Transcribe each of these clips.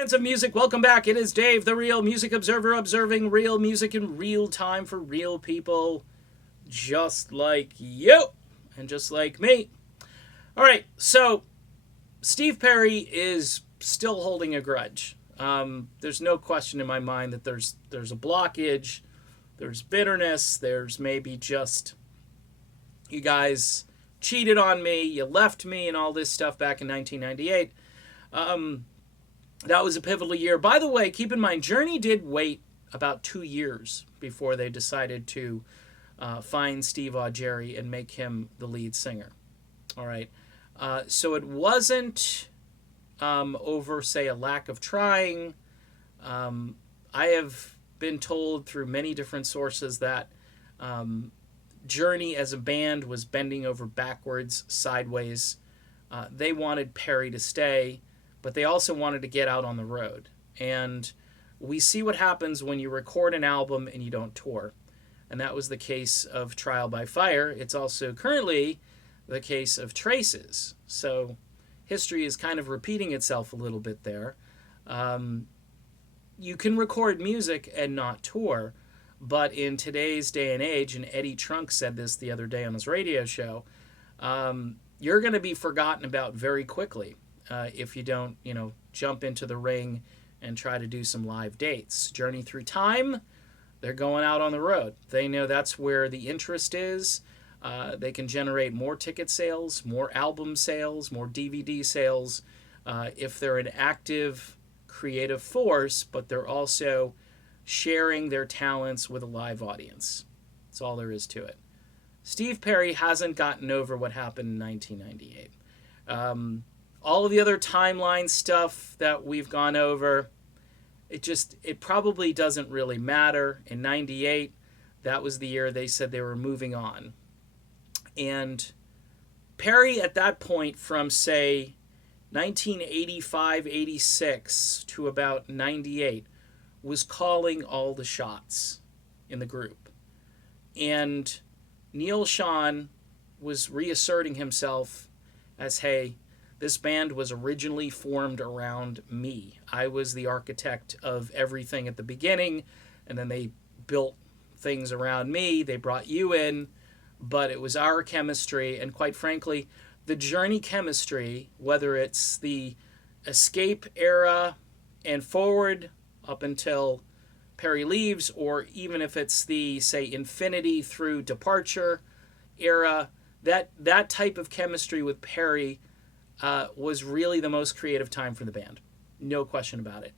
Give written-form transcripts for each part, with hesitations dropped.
Fans of music, welcome back. It is Dave, the Real Music Observer, observing real music in real time for real people just like you and just like me. All right, so Steve Perry is still holding a grudge. There's no question in my mind that there's a blockage, there's bitterness, there's maybe just you guys cheated on me, you left me, and all this stuff back in 1998. That was a pivotal year. By the way, keep in mind, Journey did wait about 2 years before they decided to find Steve Augeri and make him the lead singer. All right. So it wasn't over, say, a lack of trying. I have been told through many different sources that Journey as a band was bending over backwards, sideways. They wanted Perry to stay, but they also wanted to get out on the road. And we see what happens when you record an album and you don't tour. And that was the case of Trial by Fire. It's also currently the case of Traces. So history is kind of repeating itself a little bit there. You can record music and not tour, but in today's day and age, and Eddie Trunk said this the other day on his radio show, you're going to be forgotten about very quickly if you don't, jump into the ring and try to do some live dates. Journey Through Time, they're going out on the road. They know that's where the interest is. They can generate more ticket sales, more album sales, more DVD sales if they're an active creative force, but they're also sharing their talents with a live audience. That's all there is to it. Steve Perry hasn't gotten over what happened in 1998. All of the other timeline stuff that we've gone over, it probably doesn't really matter. In 98, that was the year they said they were moving on. And Perry at that point, from say 1985, 86 to about 98, was calling all the shots in the group. And Neil Schon was reasserting himself as, hey, this band was originally formed around me. I was the architect of everything at the beginning, and then they built things around me. They brought you in, but it was our chemistry, and quite frankly, the Journey chemistry, whether it's the Escape era and forward up until Perry leaves, or even if it's the, say, Infinity through Departure era, that type of chemistry with Perry was really the most creative time for the band. No question about it.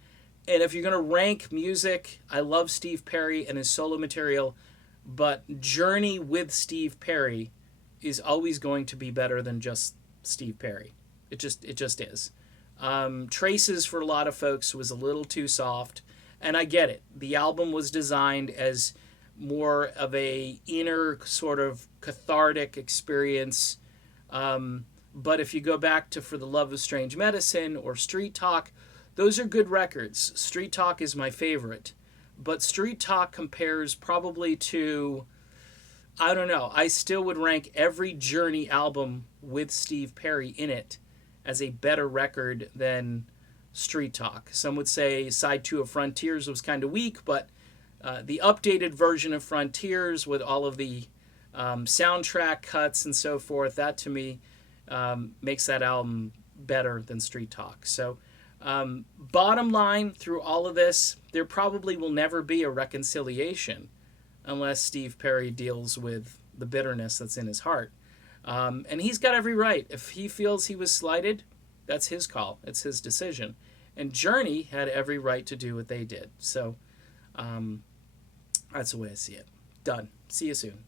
And if you're going to rank music, I love Steve Perry and his solo material, but Journey with Steve Perry is always going to be better than just Steve Perry. It just is. Traces for a lot of folks was a little too soft, and I get it. The album was designed as more of a inner sort of cathartic experience. But if you go back to For the Love of Strange Medicine or Street Talk, those are good records. Street Talk is my favorite. But Street Talk compares probably to, I don't know, I still would rank every Journey album with Steve Perry in it as a better record than Street Talk. Some would say Side 2 of Frontiers was kind of weak, but the updated version of Frontiers with all of the soundtrack cuts and so forth, that to me makes that album better than Street Talk. So bottom line, through all of this, there probably will never be a reconciliation unless Steve Perry deals with the bitterness that's in his heart. And he's got every right. If he feels he was slighted, that's his call. It's his decision. And Journey had every right to do what they did. So that's the way I see it. Done. See you soon.